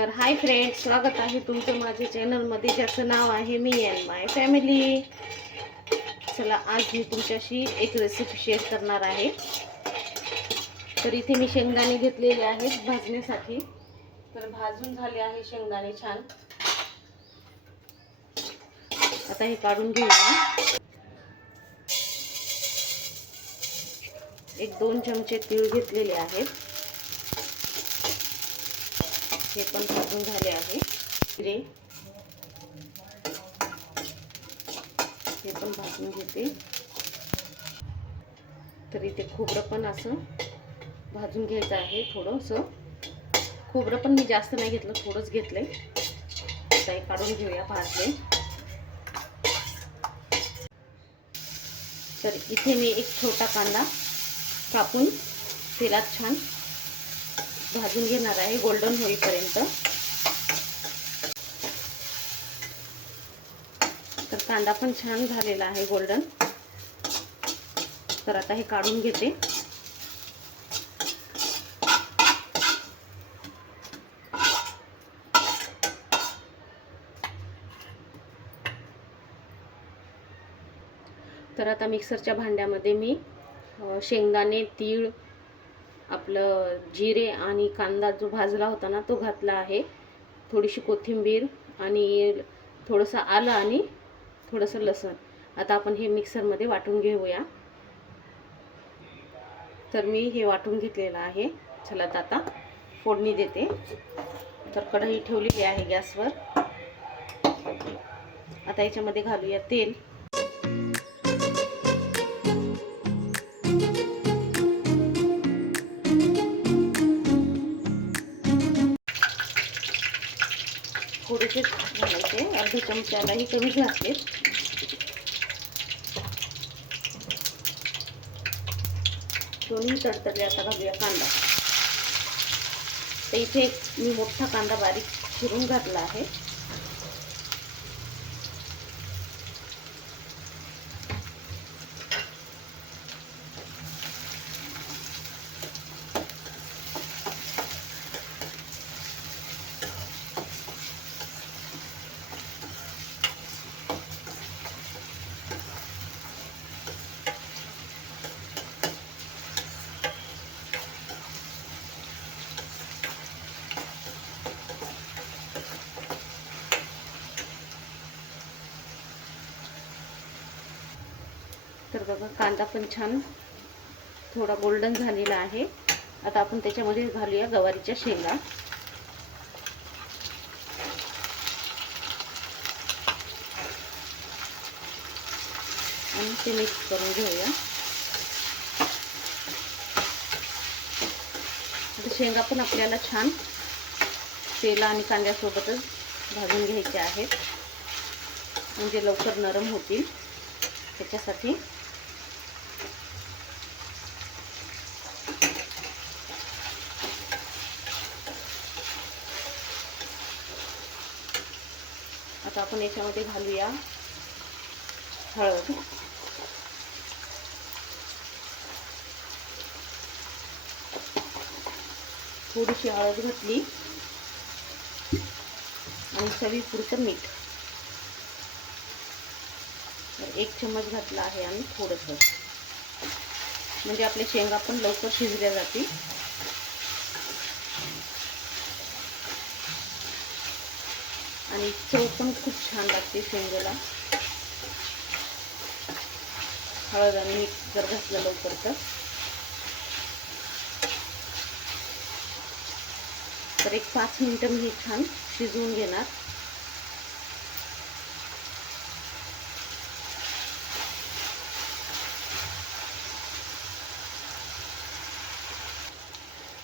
तर hi friend स्वागत आहे तुमचं माझ्या चॅनलमध्ये ज्याचं नाव आहे मी अँड माय फॅमिली चला आज मी तुमच्याशी एक रेसिपी शेअर करणार आहे. तर इथे मी शेंगदाणे घेतलेले आहेत भाजण्यासाठी. तर भाजून झाले आहे शेंगदाणे छान. आता हे काढून घेऊया. एक दोन चमचे तीळ घेतलेले आहेत. हे पण भाजून झाले आहे. जिरे हे पण भाजून घेते. तर इथे खोबरं पण असं भाजून घ्यायचं आहे थोडंसं. खोबरं पण मी जास्त नाही घेतलं थोडंच घेतलंय. आता हे काढून घेऊया भाजले. तर इथे मी एक छोटा कांदा कापून तेलात छान भाजून घेणार आहे गोल्डन होईपर्यंत. तर कांदा पण छान झालेला आहे गोल्डन तर आता हे काढून घेते. तर आता मिक्सरच्या भांड्यामध्ये मी शेंगदाणे तीळ आपलं जिरे आणि कांदा जो भाजला होता ना तो घातला आहे. थोडीशी कोथिंबीर आणि थोडंसं आलं आणि थोडंसं लसण. आता आपण हे मिक्सरमध्ये वाटून घेऊया. तर मी हे वाटून घेतलेलं आहे. चला आता फोडणी देते. तर कढई ठेवलेली आहे गॅसवर. आता याच्यामध्ये घालूया तेल. थोडेसे घालायचे. अर्धा चमच्यालाही कमी घातलेत. दोन्ही तडतडले आता घालूया कांदा. तर इथे मी मोठा कांदा बारीक चिरून घातला आहे. बघा कांदा पण छान थोडा गोल्डन झालेला आहे. आता आपण त्याच्यामध्ये घालूया गवारीच्या शेंगा. आणि ते मिक्स करून घेऊया. आता शेंगा पण आपल्याला छान तेला आणि कांद्यासोबतच भाजून घ्यायचे आहेत. म्हणजे लवकर नरम होतील. त्याच्यासाठी आपण याच्यामध्ये घालूया हळद. थोडीशी हळद घातली आणि चवीपुरतं मीठ. एक चम्मच घातला आहे आम्ही थोडंसं. म्हणजे आपले शेंगा पण लवकर शिजल्या जातील. आणि चव पण खूप छान लागते शेंगेला. हळद आणि मीठ जर घातलं लवकर तर. तर एक पाच मिनटं मी छान शिजवून घेणार.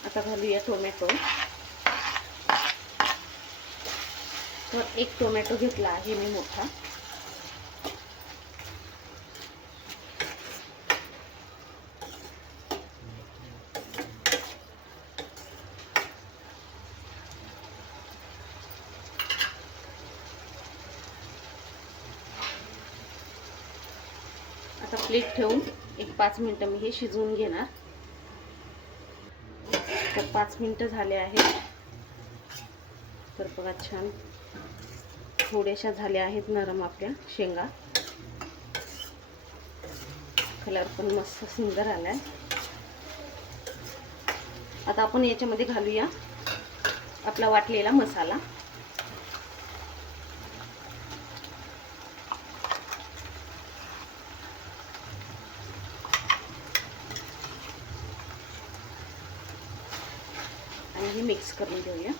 आता घालूया टोमॅटो. तर एक टोमॅटो घेतला आहे मी मोठा. आता प्लेट ठेवून एक पाच मिनटं मी हे शिजवून घेणार. तर पाच मिनटं झाले आहेत. तर बघा छान. थोड्याशा झाल्या आहेत नरम आपल्या शेंगा. कलर पण मस्त सुंदर आलाय. आता आपण याच्यामध्ये घालूया आपला वाटलेला मसाला. आणि हे मिक्स करून घेऊया.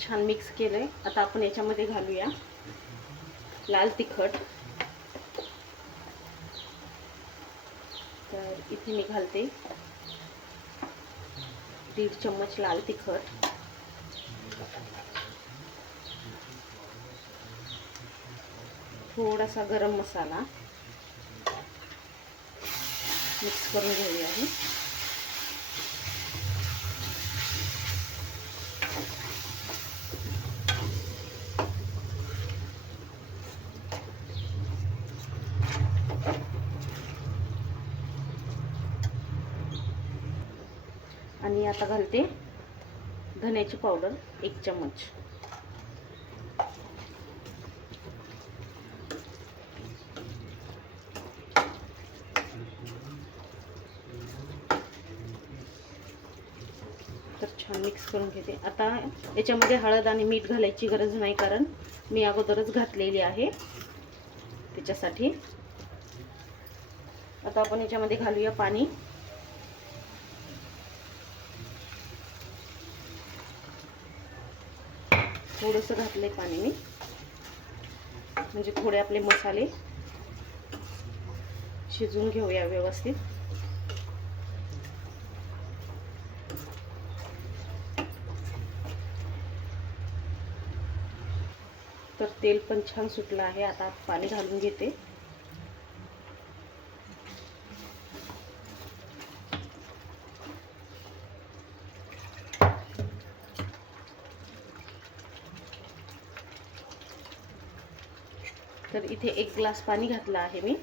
छान मिक्स केलं आहे आता आपण याच्यामध्ये घालूया. लाल तिखट. तर इथे मी घालते. दीड चम्मच लाल तिखट. थोडासा गरम मसाला. मिक्स करून घेऊया मी आता घालते धन्याची पावडर एक चम्मच. तर छान मिक्स करून घेते. आता याच्यामध्ये हळद आणि मीठ घालायची गरज नाही कारण मी अगोदरच घातलेली आहे त्याच्यासाठी. आता आपण याच्यामध्ये घालूया पाणी. थोडंसं घातलंय पाणी मी. म्हणजे थोडे आपले मसाले शिजवून घेऊया व्यवस्थित. तर तेल पण छान सुटलं आहे. आता पाणी घालून घेते. तर इथे एक ग्लास पाणी घातलं आहे मी.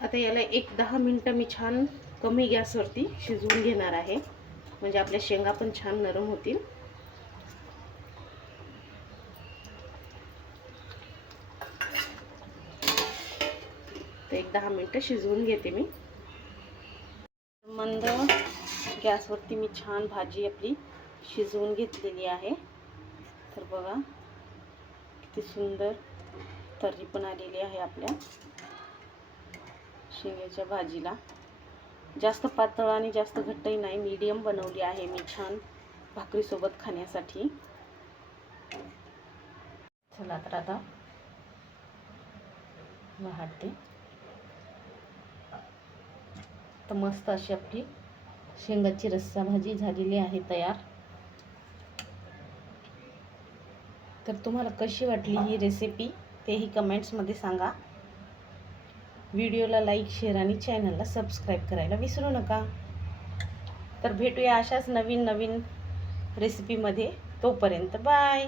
आता याला एक दहा मिनटं मी छान कमी गॅसवरती शिजवून घेणार आहे. म्हणजे आपल्या शेंगा पण छान नरम होतील. तर एक दहा मिनटं शिजवून घेते मी. मंद गॅसवरती मी छान भाजी आपली शिजवून घेतलेली आहे. तर बघा किती सुंदर तर्री पण आलेली आहे आपल्या शेंग्याच्या भाजीला. जास्त पातळ आणि जास्त घट्टही नाही मीडियम बनवली आहे मी छान भाकरीसोबत खाण्यासाठी. चला तर आता वाढते तर मस्त अशी आपली शेंगाची रस्सा भाजी झालेली आहे तयार. तर तुम्हाला कशी वाटली ही रेसिपी तेही कमेंट्समध्ये सांगा. व्हिडिओला लाईक शेअर आणि चॅनलला सबस्क्राईब करायला विसरू नका. तर भेटूया अशाच नवीन नवीन रेसिपीमध्ये तोपर्यंत बाय